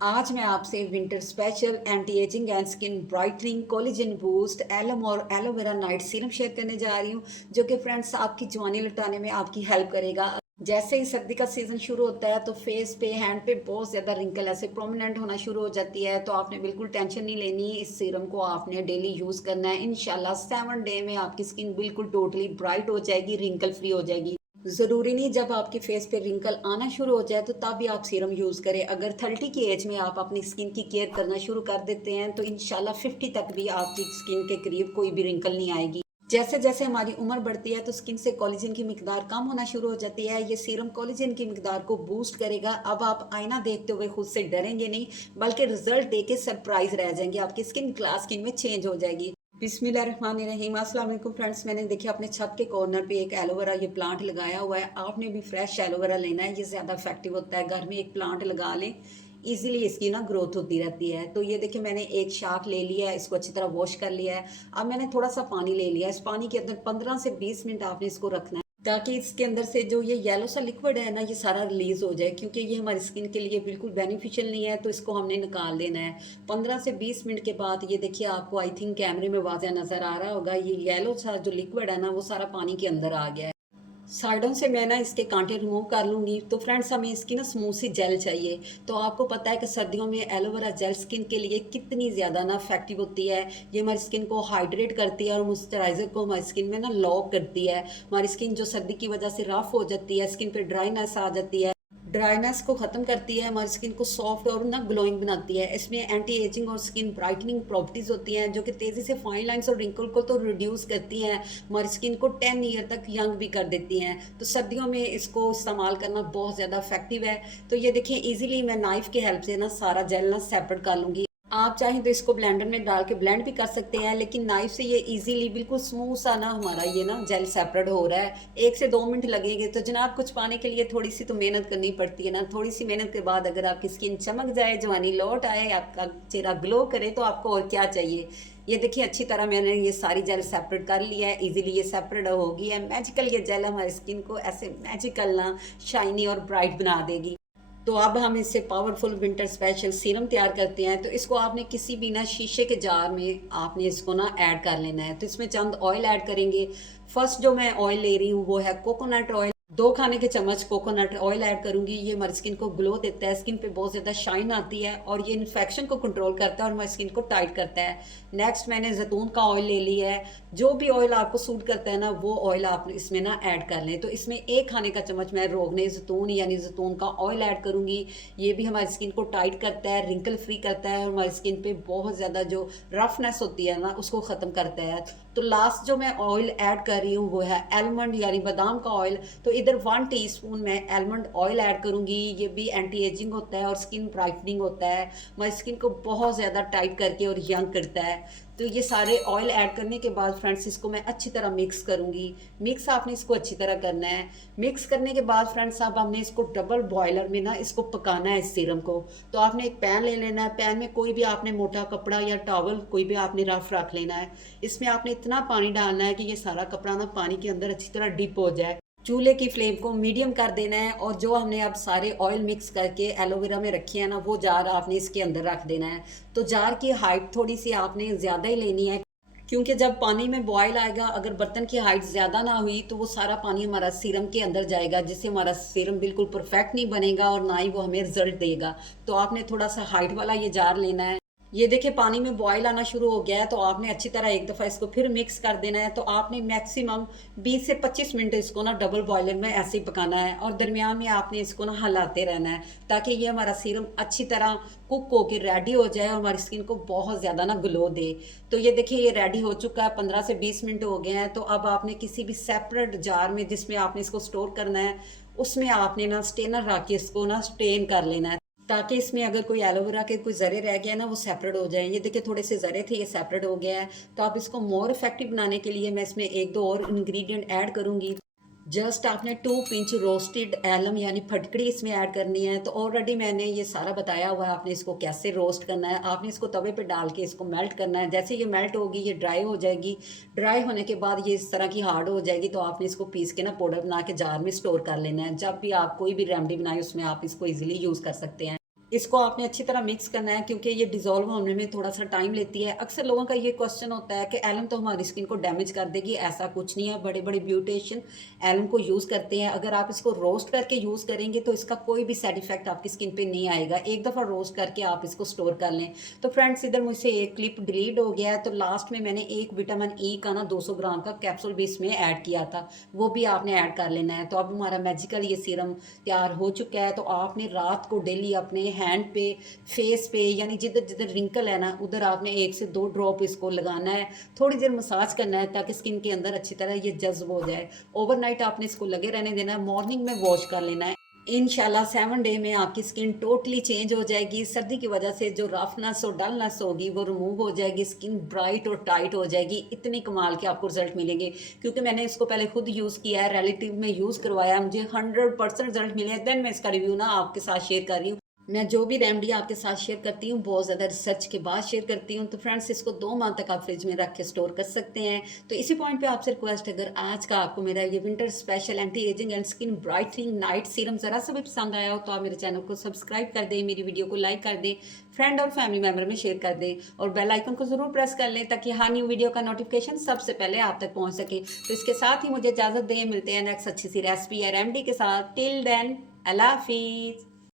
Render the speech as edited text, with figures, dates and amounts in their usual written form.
आज मैं आपसे winter special anti aging and skin brightening collagen boost alum और एलोवेरा नाइट सीरम शेयर करने जा रही हूँ, जो कि फ्रेंड्स आपकी जवानी लौटाने में आपकी हेल्प करेगा। जैसे ही सर्दी का सीजन शुरू होता है तो फेस पे हैंड पे बहुत ज़्यादा रिंकल ऐसे प्रोमिनेंट होना शुरू हो जाती है, तो आपने बिल्कुल टेंशन नहीं लेनी। इस सीरम को आपने डेली यूज़ करना है। इंशाल्लाह 7 डे में आपकी स्किन बिल्कुल टोटली ब्राइट हो जाएगी, रिंकल फ्री हो जाएगी। ज़रूरी नहीं जब आपके फेस पे रिंकल आना शुरू हो जाए तो तब भी आप सीरम यूज़ करें। अगर 30 की एज में आप अपनी स्किन की केयर करना शुरू कर देते हैं तो इंशाल्लाह 50 तक भी आपकी स्किन के करीब कोई भी रिंकल नहीं आएगी। जैसे जैसे हमारी उम्र बढ़ती है तो स्किन से कोलेजन की मिकदार कम होना शुरू हो जाती है। ये सीरम कोलेजन की मिकदार को बूस्ट करेगा। अब आप आईना देखते हुए खुद से डरेंगे नहीं, बल्कि रिजल्ट देके सरप्राइज रह जाएंगे। आपकी स्किन ग्लास स्किन में चेंज हो जाएगी। बिस्मिल्लाहिर्रहमानिर्रहीम। अस्सलाम वालेकुम फ्रेंड्स, मैंने देखिए अपने छत के कॉर्नर पे एक एलोवेरा ये प्लांट लगाया हुआ है। आपने भी फ्रेश एलोवेरा लेना है, ये ज़्यादा इफेक्टिव होता है। घर में एक प्लांट लगा लें, इजीली इसकी ना ग्रोथ होती रहती है। तो ये देखिए मैंने एक शाख ले लिया है, इसको अच्छी तरह वॉश कर लिया है। अब मैंने थोड़ा सा पानी ले लिया है। इस पानी के अंदर 15 से 20 मिनट आपने इसको रखना है, ताकि इसके अंदर से जो ये येलो सा लिक्विड है ना, ये सारा रिलीज हो जाए, क्योंकि ये हमारी स्किन के लिए बिल्कुल बेनिफिशियल नहीं है। तो इसको हमने निकाल देना है। 15 से 20 मिनट के बाद ये देखिए आपको आई थिंक कैमरे में वाज़ह नज़र आ रहा होगा, ये येलो सा जो लिक्विड है ना वो सारा पानी के अंदर आ गया है। साइडों से मैं ना इसके कांटे रिमूव कर लूँगी। तो फ्रेंड्स हमें इसकी ना स्मूथ सी जेल चाहिए। तो आपको पता है कि सर्दियों में एलोवेरा जेल स्किन के लिए कितनी ज़्यादा ना इफेक्टिव होती है। ये हमारी स्किन को हाइड्रेट करती है और मॉइस्चराइजर को हमारी स्किन में ना लॉक करती है। हमारी स्किन जो सर्दी की वजह से रफ हो जाती है, स्किन पे ड्राइनेस आ जाती है, ड्राइनेस को ख़त्म करती है, हमारी स्किन को सॉफ्ट और ना ग्लोइंग बनाती है। इसमें एंटी एजिंग और स्किन ब्राइटनिंग प्रॉपर्टीज़ होती हैं, जो कि तेज़ी से फाइन लाइंस और रिंकल को तो रिड्यूस करती हैं, हमारी स्किन को 10 ईयर तक यंग भी कर देती हैं। तो सर्दियों में इसको इस्तेमाल करना बहुत ज़्यादा इफेक्टिव है। तो ये देखिए ईजिली मैं नाइफ़ की हेल्प से ना सारा जेल ना सेपरेट कर लूँगी। आप चाहें तो इसको ब्लेंडर में डाल के ब्लेंड भी कर सकते हैं, लेकिन नाइफ से ये इजीली बिल्कुल स्मूथ सा ना हमारा ये ना जेल सेपरेट हो रहा है। 1 से 2 मिनट लगेंगे। तो जनाब कुछ पाने के लिए थोड़ी सी तो मेहनत करनी पड़ती है ना। थोड़ी सी मेहनत के बाद अगर आपकी स्किन चमक जाए, जवानी लौट आए, आपका चेहरा ग्लो करे, तो आपको और क्या चाहिए। ये देखिए अच्छी तरह मैंने ये सारी जेल सेपरेट कर लिया है। इजीली ये सेपरेट होगी है। मैजिकल ये जेल हमारी स्किन को ऐसे मैजिकल ना शाइनी और ब्राइट बना देगी। तो अब हम इससे पावरफुल विंटर स्पेशल सीरम तैयार करते हैं। तो इसको आपने किसी भी ना शीशे के जार में आपने इसको ना ऐड कर लेना है। तो इसमें चंद ऑयल ऐड करेंगे। फर्स्ट जो मैं ऑयल ले रही हूँ वो है कोकोनट ऑयल। 2 खाने के चम्मच कोकोनट ऑयल ऐड करूंगी। ये हमारी स्किन को ग्लो देता है, स्किन पे बहुत ज़्यादा शाइन आती है, और ये इन्फेक्शन को कंट्रोल करता है और हमारी स्किन को टाइट करता है। नेक्स्ट मैंने जैतून का ऑयल ले लिया है। जो भी ऑयल आपको सूट करता है ना वो ऑयल आप इसमें ना ऐड कर लें। तो इसमें 1 खाने का चम्मच मैं रोगने जैतून यानी जैतून का ऑयल ऐड करूंगी। ये भी हमारी स्किन को टाइट करता है, रिंकल फ्री करता है, और हमारी स्किन पे बहुत ज़्यादा जो रफनेस होती है ना उसको ख़त्म करता है। तो लास्ट जो मैं ऑयल ऐड कर रही हूँ वो है आलमंड यानी बादाम का ऑयल। तो इधर 1 टीस्पून मैं आलमंड ऑयल ऐड करूंगी। ये भी एंटी एजिंग होता है और स्किन ब्राइटनिंग होता है, हमारी स्किन को बहुत ज़्यादा टाइट करके और यंग करता है। तो ये सारे ऑयल ऐड करने के बाद फ्रेंड्स इसको मैं अच्छी तरह मिक्स करूंगी। मिक्स आपने इसको अच्छी तरह करना है। मिक्स करने के बाद फ्रेंड्स अब हमने इसको डबल बॉयलर में ना इसको पकाना है इस सीरम को। तो आपने एक पैन ले लेना है। पैन में कोई भी आपने मोटा कपड़ा या टॉवल कोई भी आपने रफ रख लेना है। इसमें आपने इतना पानी डालना है कि ये सारा कपड़ा ना पानी के अंदर अच्छी तरह डिप हो जाए। चूल्हे की फ्लेम को मीडियम कर देना है, और जो हमने अब सारे ऑयल मिक्स करके एलोवेरा में रखे हैं ना वो जार आपने इसके अंदर रख देना है। तो जार की हाइट थोड़ी सी आपने ज़्यादा ही लेनी है, क्योंकि जब पानी में बॉयल आएगा अगर बर्तन की हाइट ज़्यादा ना हुई तो वो सारा पानी हमारा सीरम के अंदर जाएगा, जिससे हमारा सीरम बिल्कुल परफेक्ट नहीं बनेगा और ना ही वो हमें रिजल्ट देगा। तो आपने थोड़ा सा हाइट वाला ये जार लेना है। ये देखिए पानी में बॉयल आना शुरू हो गया है, तो आपने अच्छी तरह एक दफ़ा इसको फिर मिक्स कर देना है। तो आपने मैक्सिमम 20 से 25 मिनट इसको ना डबल बॉयलर में ऐसे ही पकाना है, और दरमियान में आपने इसको ना हिलाते रहना है, ताकि ये हमारा सीरम अच्छी तरह कुक होकर रेडी हो जाए और हमारी स्किन को बहुत ज़्यादा ना ग्लो दे। तो ये देखिए ये रेडी हो चुका है, 15 से 20 मिनट हो गए हैं। तो अब आपने किसी भी सेपरेट जार में जिसमें आपने इसको स्टोर करना है उसमें आपने ना स्टेनर रख के इसको ना स्टेन कर लेना है, ताकि इसमें अगर कोई एलोवेरा के कोई ज़रे रह गया ना वो सेपरेट हो जाए। ये देखिए थोड़े से ज़रे थे, ये सेपरेट हो गया है। तो आप इसको मोर इफेक्टिव बनाने के लिए मैं इसमें एक दो और इंग्रेडिएंट ऐड करूंगी। जस्ट आपने 2 पिंच रोस्टेड एलम यानी फटकड़ी इसमें ऐड करनी है। तो ऑलरेडी मैंने ये सारा बताया हुआ है आपने इसको कैसे रोस्ट करना है। आपने इसको तवे पे डाल के इसको मेल्ट करना है। जैसे ये मेल्ट होगी ये ड्राई हो जाएगी। ड्राई होने के बाद ये इस तरह की हार्ड हो जाएगी। तो आपने इसको पीस के ना पाउडर बना के जार में स्टोर कर लेना है। जब भी आप कोई भी रेमेडी बनाए उसमें आप इसको ईजिली यूज़ कर सकते हैं। इसको आपने अच्छी तरह मिक्स करना है क्योंकि ये डिज़ोल्व होने में थोड़ा सा टाइम लेती है। अक्सर लोगों का ये क्वेश्चन होता है कि एलम तो हमारी स्किन को डैमेज कर देगी, ऐसा कुछ नहीं है। बड़े बड़े ब्यूटिशियन एलम को यूज़ करते हैं। अगर आप इसको रोस्ट करके यूज़ करेंगे तो इसका कोई भी साइड इफेक्ट आपकी स्किन पे नहीं आएगा। एक दफ़ा रोस्ट करके आप इसको स्टोर कर लें। तो फ्रेंड्स, इधर मुझसे एक क्लिप डिलीट हो गया है, तो लास्ट में मैंने एक विटामिन ई का ना 200 ग्राम का कैप्सूल भी इसमें ऐड किया था, वो भी आपने ऐड कर लेना है। तो अब हमारा मैजिकल ये सीरम तैयार हो चुका है। तो आपने रात को डेली अपने हैंड पे, फेस पे, यानी जिधर जिधर रिंकल है ना, उधर आपने 1 से 2 ड्रॉप इसको लगाना है। थोड़ी देर मसाज करना है ताकि स्किन के अंदर अच्छी तरह ये जज्ब हो जाए। ओवरनाइट आपने इसको लगे रहने देना है, मॉर्निंग में वॉश कर लेना है। इंशाल्लाह 7 डे में आपकी स्किन टोटली चेंज हो जाएगी। सर्दी की वजह से जो रफनेस और डलनेस होगी वो रिमूव हो जाएगी, स्किन ब्राइट और टाइट हो जाएगी। इतने कमाल के आपको रिजल्ट मिलेंगे, क्योंकि मैंने इसको पहले खुद यूज़ किया है, रिलेटिव में यूज़ करवाया, मुझे 100% रिजल्ट मिले हैं। देन मैं इसका रिव्यू ना आपके साथ शेयर कर रही हूँ। मैं जो भी रेमेडी आपके साथ शेयर करती हूँ बहुत ज़्यादा रिसर्च के बाद शेयर करती हूँ। तो फ्रेंड्स, इसको 2 माह तक आप फ्रिज में रख के स्टोर कर सकते हैं। तो इसी पॉइंट पे आपसे रिक्वेस्ट, अगर आज का आपको मेरा ये winter special anti aging and skin brightening night serum ज़रा सा भी पसंद आया हो तो आप मेरे चैनल को सब्सक्राइब कर दें, मेरी वीडियो को लाइक कर दें, फ्रेंड और फैमिली मेम्बर में शेयर कर दें, और बेल आइकन को ज़रूर प्रेस कर लें ताकि हर न्यू वीडियो का नोटिफिकेशन सबसे पहले आप तक पहुँच सके। तो इसके साथ ही मुझे इजाज़त दें, मिलते हैं नेक्स्ट अच्छी सी रेसिपी या रेमेडी के साथ। टिल देन, अल्लाह हाफिज़।